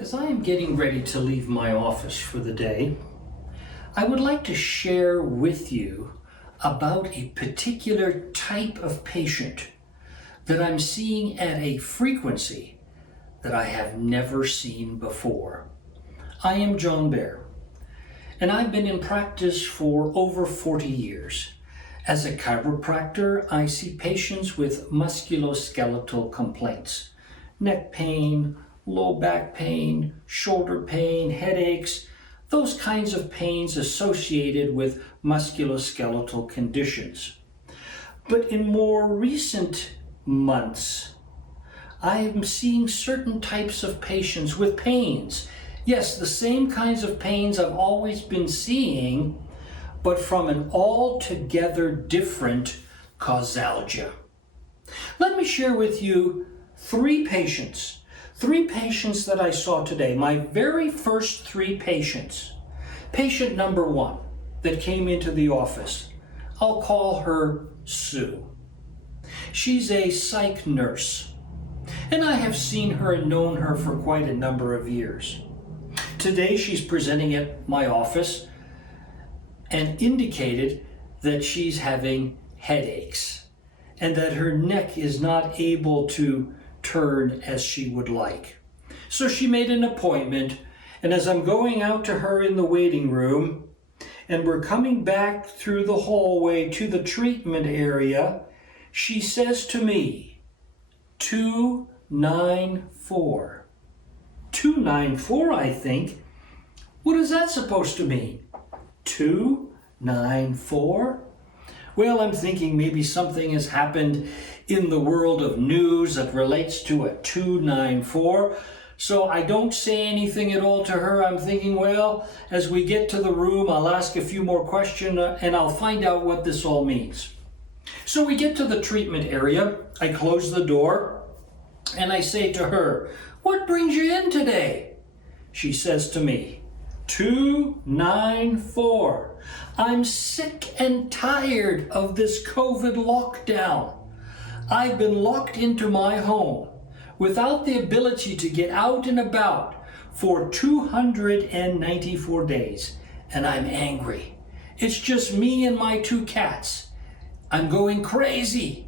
As I am getting ready to leave my office for the day, I would like to share with you about a particular type of patient that I'm seeing at a frequency that I have never seen before. I am John Bear, and I've been in practice for over 40 years. As a chiropractor, I see patients with musculoskeletal complaints, neck pain, low back pain, shoulder pain, headaches, those kinds of pains associated with musculoskeletal conditions. But in more recent months, I am seeing certain types of patients with pains. Yes, the same kinds of pains I've always been seeing, but from an altogether different causalgia. Let me share with you three patients that I saw today, my very first three patients. Patient number one that came into the office, I'll call her Sue. She's a psych nurse, and I have seen her and known her for quite a number of years. Today she's presenting at my office and indicated that she's having headaches and that her neck is not able to turn as she would like. So she made an appointment, and as I'm going out to her in the waiting room and we're coming back through the hallway to the treatment area, she says to me, 294. 294, I think. What is that supposed to mean? 294? Well, I'm thinking maybe something has happened in the world of news that relates to a 294. So I don't say anything at all to her. I'm thinking, well, as we get to the room, I'll ask a few more questions and I'll find out what this all means. So we get to the treatment area. I close the door and I say to her, "What brings you in today?" She says to me, 294. I'm sick and tired of this COVID lockdown. I've been locked into my home without the ability to get out and about for 294 days, and I'm angry. It's just me and my two cats. I'm going crazy.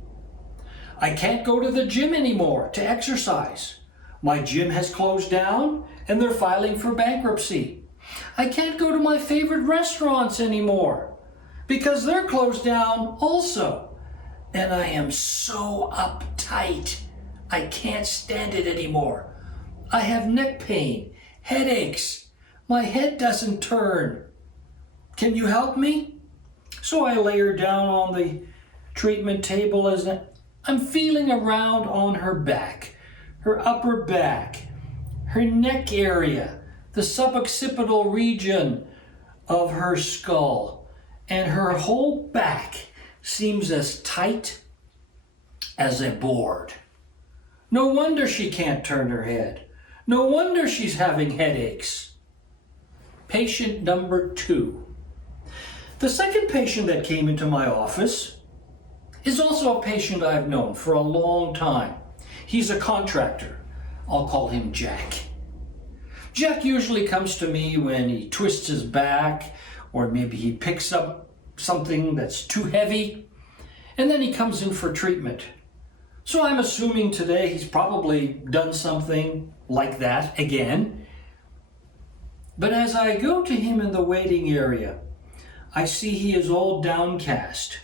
I can't go to the gym anymore to exercise. My gym has closed down and they're filing for bankruptcy. I can't go to my favorite restaurants anymore because they're closed down also. And I am so uptight. I can't stand it anymore. I have neck pain, headaches. My head doesn't turn. Can you help me? So I lay her down on the treatment table as I'm feeling around on her back, her upper back, her neck area, the suboccipital region of her skull, and her whole back seems as tight as a board. No wonder she can't turn her head. No wonder she's having headaches. Patient number two. The second patient that came into my office is also a patient I've known for a long time. He's a contractor. I'll call him Jack. Jack usually comes to me when he twists his back, or maybe he picks up something that's too heavy, and then he comes in for treatment. So I'm assuming today he's probably done something like that again. But as I go to him in the waiting area, I see he is all downcast.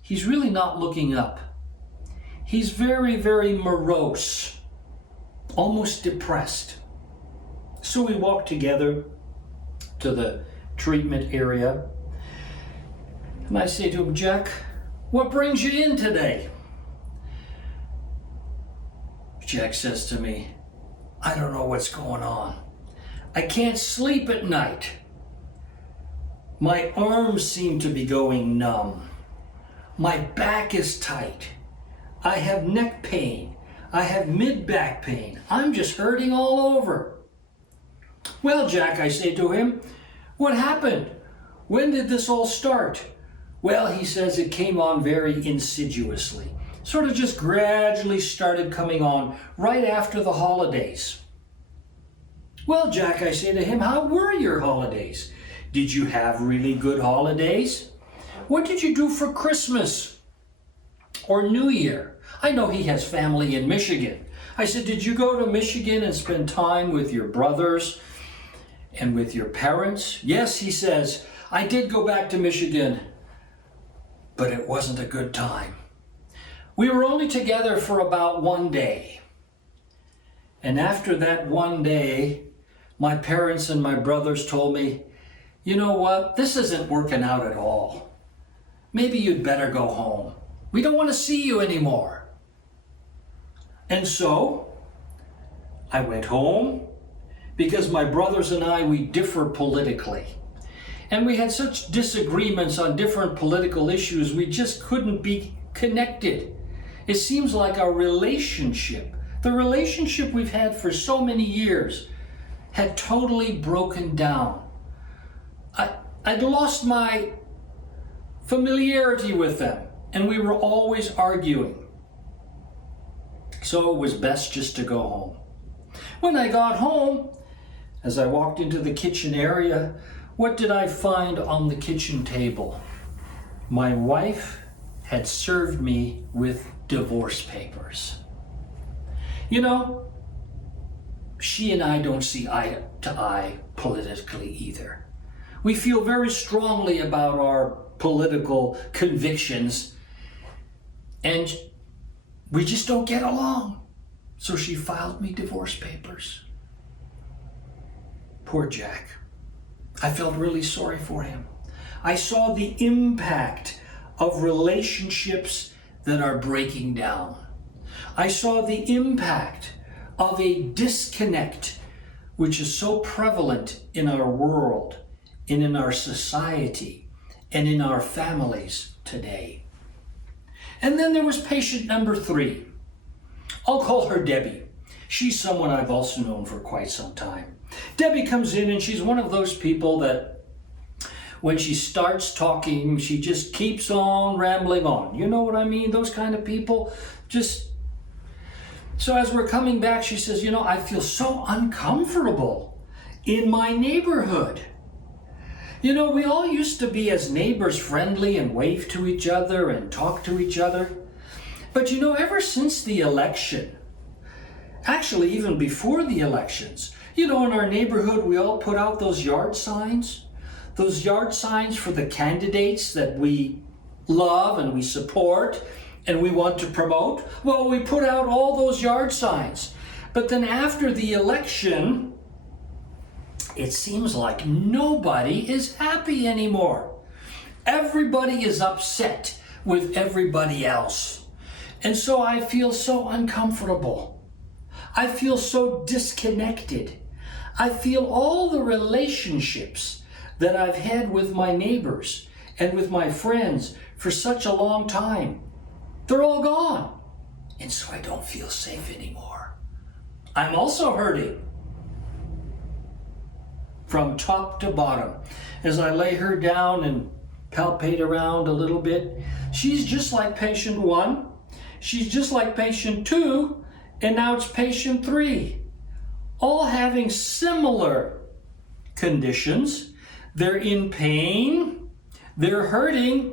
He's really not looking up. He's very, very morose, almost depressed. So we walk together to the treatment area, and I say to him, "Jack, what brings you in today?" Jack says to me, "I don't know what's going on. I can't sleep at night. My arms seem to be going numb. My back is tight. I have neck pain. I have mid-back pain. I'm just hurting all over." "Well, Jack," I say to him, "what happened? When did this all start?" "Well," he says, "it came on very insidiously. Sort of just gradually started coming on right after the holidays." Well, Jack, I say to him, how were your holidays? Did you have really good holidays? What did you do for Christmas or New Year? I know he has family in Michigan. I said, did you go to Michigan and spend time with your brothers and with your parents? Yes, he says, I did go back to Michigan, but it wasn't a good time. We were only together for about one day. And after that one day, my parents and my brothers told me, you know what, this isn't working out at all. Maybe you'd better go home. We don't want to see you anymore. And so I went home because my brothers and I, we differ politically. And we had such disagreements on different political issues, we just couldn't be connected. It seems like our relationship, the relationship we've had for so many years, had totally broken down. I'd lost my familiarity with them, and we were always arguing. So it was best just to go home. When I got home, as I walked into the kitchen area, what did I find on the kitchen table? My wife had served me with divorce papers. You know, she and I don't see eye to eye politically either. We feel very strongly about our political convictions, and we just don't get along. So she filed me divorce papers. Poor Jack. I felt really sorry for him. I saw the impact of relationships that are breaking down. I saw the impact of a disconnect which is so prevalent in our world and in our society and in our families today. And then there was patient number 3. I'll call her Debbie. She's someone I've also known for quite some time. Debbie comes in and she's one of those people that when she starts talking, she just keeps on rambling on. You know what I mean? Those kind of people just... So as we're coming back, she says, you know, I feel so uncomfortable in my neighborhood. You know, we all used to be as neighbors friendly and wave to each other and talk to each other. But you know, ever since the election, actually even before the elections, you know, in our neighborhood, we all put out those yard signs for the candidates that we love and we support and we want to promote. Well, we put out all those yard signs. But then after the election, it seems like nobody is happy anymore. Everybody is upset with everybody else. And so I feel so uncomfortable. I feel so disconnected. I feel all the relationships that I've had with my neighbors and with my friends for such a long time, they're all gone. And so I don't feel safe anymore. I'm also hurting from top to bottom. As I lay her down and palpate around a little bit, she's just like patient 1, she's just like patient 2, and now it's patient 3. All having similar conditions. They're in pain, they're hurting,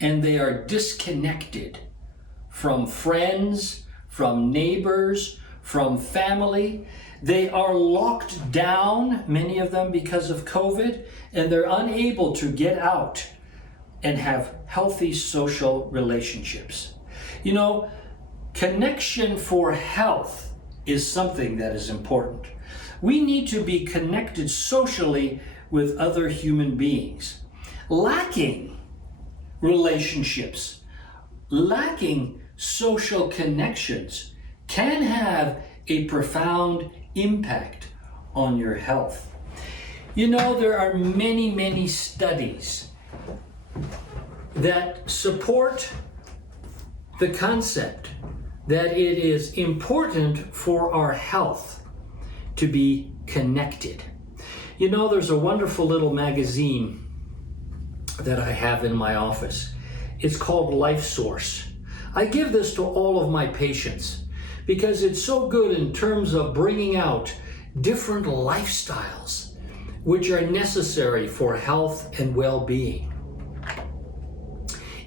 and they are disconnected from friends, from neighbors, from family. They are locked down, many of them because of COVID, and they're unable to get out and have healthy social relationships. You know, connection for health is something that is important. We need to be connected socially with other human beings. Lacking relationships, lacking social connections can have a profound impact on your health. You know, there are many, many studies that support the concept that it is important for our health to be connected. You know, there's a wonderful little magazine that I have in my office. It's called Life Source. I give this to all of my patients because it's so good in terms of bringing out different lifestyles which are necessary for health and well-being.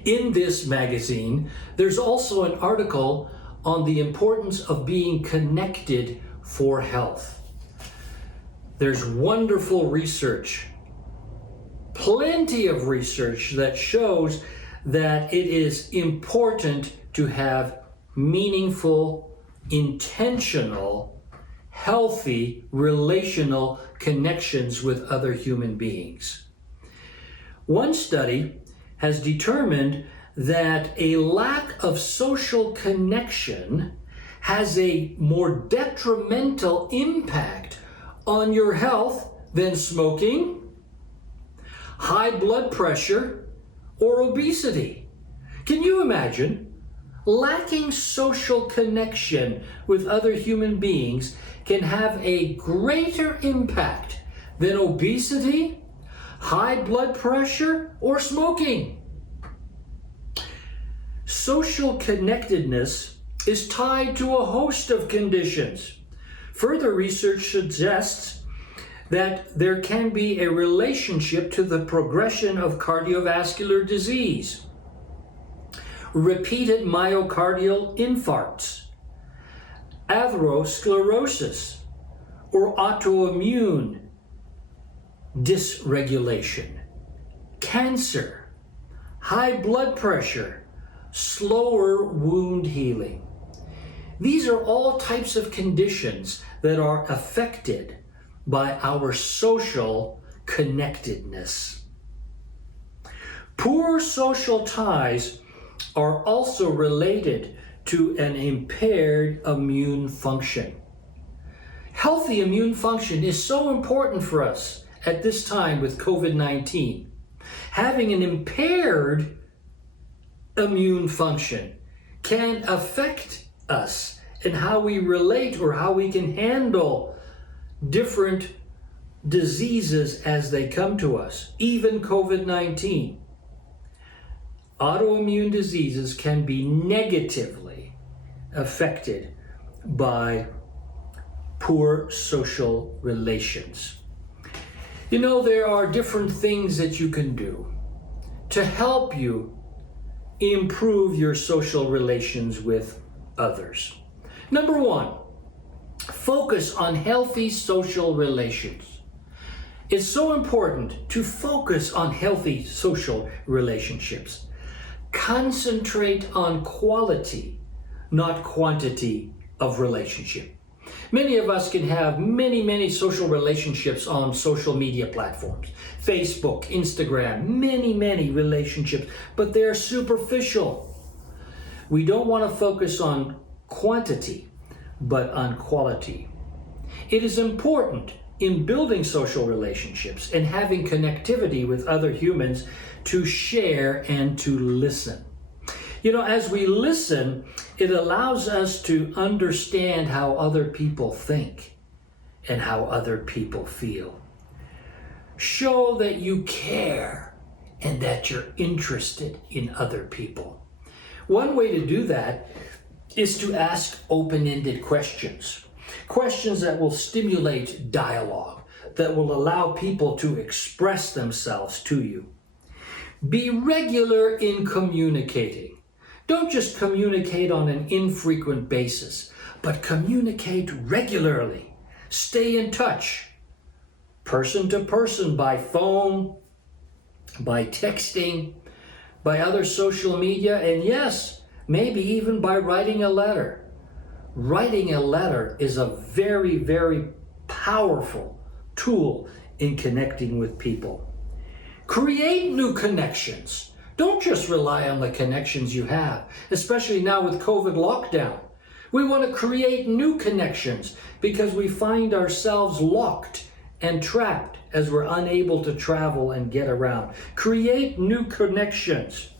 In this magazine, there's also an article on the importance of being connected for health. There's wonderful research, plenty of research that shows that it is important to have meaningful, intentional, healthy, relational connections with other human beings. One study has determined that a lack of social connection has a more detrimental impact on your health than smoking, high blood pressure, or obesity. Can you imagine? Lacking social connection with other human beings can have a greater impact than obesity, high blood pressure, or smoking. Social connectedness is tied to a host of conditions. Further research suggests that there can be a relationship to the progression of cardiovascular disease, repeated myocardial infarcts, atherosclerosis, or autoimmune dysregulation, cancer, high blood pressure, slower wound healing. These are all types of conditions that are affected by our social connectedness. Poor social ties are also related to an impaired immune function. Healthy immune function is so important for us at this time with COVID-19. Having an impaired immune function can affect us and how we relate or how we can handle different diseases as they come to us, even COVID-19. Autoimmune diseases can be negatively affected by poor social relations. You know, there are different things that you can do to help you improve your social relations with others. Number one, focus on healthy social relations. It's so important to focus on healthy social relationships. Concentrate on quality, not quantity of relationship. Many of us can have many social relationships on social media platforms. Facebook, Instagram, many relationships, but they're superficial. We don't want to focus on quantity, but on quality. It is important in building social relationships and having connectivity with other humans to share and to listen. You know, as we listen, it allows us to understand how other people think and how other people feel. Show that you care and that you're interested in other people. One way to do that is to ask open-ended questions. Questions that will stimulate dialogue, that will allow people to express themselves to you. Be regular in communicating. Don't just communicate on an infrequent basis, but communicate regularly. Stay in touch, person to person, by phone, by texting, by other social media, and yes, maybe even by writing a letter. Writing a letter is a very powerful tool in connecting with people. Create new connections. Don't just rely on the connections you have, especially now with COVID lockdown. We want to create new connections because we find ourselves locked and trapped as we're unable to travel and get around. Create new connections.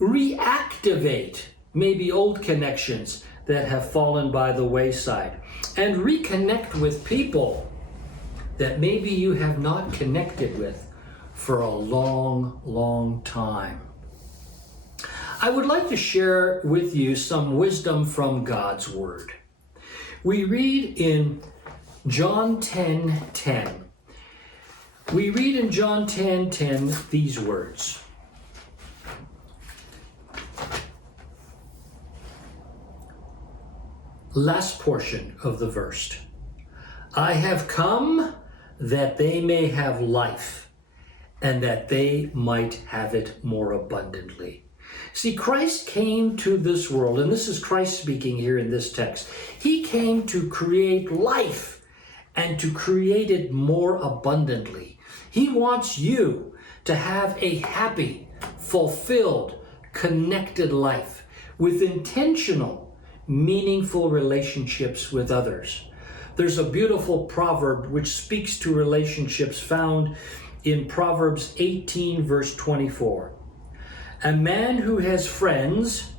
Reactivate maybe old connections that have fallen by the wayside, and reconnect with people that maybe you have not connected with for a long time. I would like to share with you some wisdom from God's Word. We read in John 10:10. We read in John 10:10 these words. Last portion of the verse. I have come that they may have life, and that they might have it more abundantly. See, Christ came to this world, and this is Christ speaking here in this text. He came to create life and to create it more abundantly. He wants you to have a happy, fulfilled, connected life with intentional, meaningful relationships with others. There's a beautiful proverb which speaks to relationships found in Proverbs 18, verse 24. A man who has friends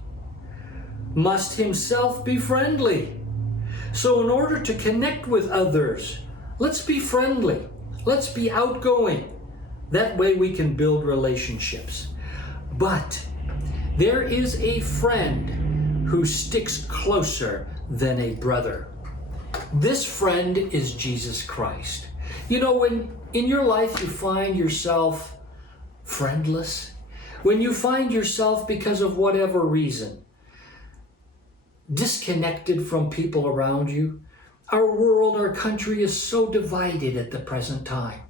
must himself be friendly. So in order to connect with others, let's be friendly. Let's be outgoing. That way we can build relationships. But there is a friend who sticks closer than a brother. This friend is Jesus Christ. You know, when in your life you find yourself friendless, when you find yourself, because of whatever reason, disconnected from people around you, our world, our country is so divided at the present time.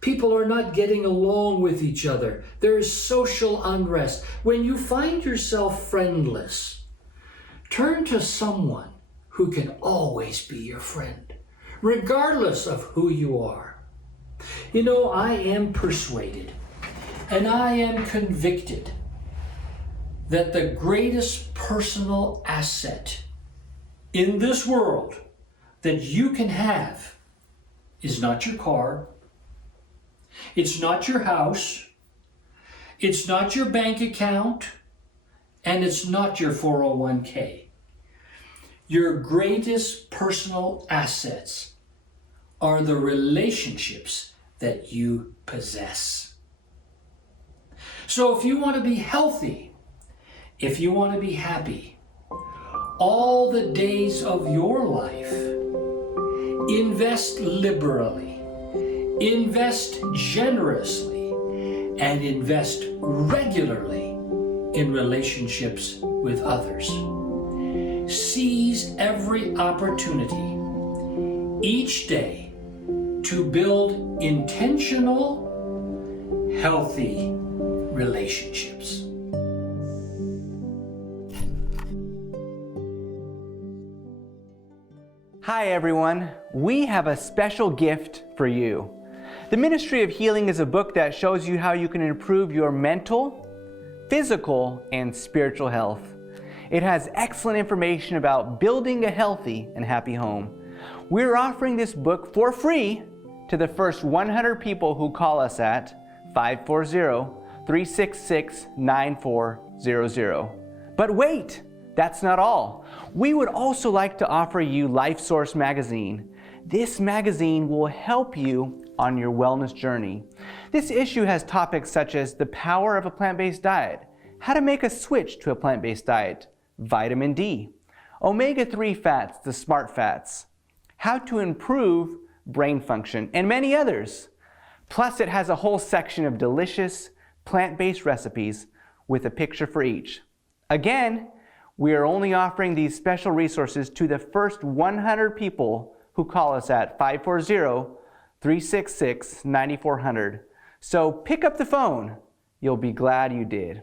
People are not getting along with each other. There is social unrest. When you find yourself friendless, turn to someone who can always be your friend, regardless of who you are. You know, I am persuaded and I am convicted that the greatest personal asset in this world that you can have is not your car, it's not your house, it's not your bank account, and it's not your 401k. Your greatest personal assets are the relationships that you possess. So if you want to be healthy, if you want to be happy, all the days of your life, invest liberally, invest generously, and invest regularly in relationships with others. Seize every opportunity each day to build intentional, healthy relationships. Hi everyone, we have a special gift for you. The Ministry of Healing is a book that shows you how you can improve your mental, physical, and spiritual health. It has excellent information about building a healthy and happy home. We're offering this book for free to the first 100 people who call us at 540-366-9400. But wait, that's not all. We would also like to offer you LifeSource magazine. This magazine will help you on your wellness journey. This issue has topics such as the power of a plant-based diet, how to make a switch to a plant-based diet, vitamin D, omega-3 fats, the smart fats, how to improve brain function, and many others. Plus, it has a whole section of delicious plant-based recipes with a picture for each. Again, we are only offering these special resources to the first 100 people who call us at 540-366-9400. So pick up the phone. You'll be glad you did.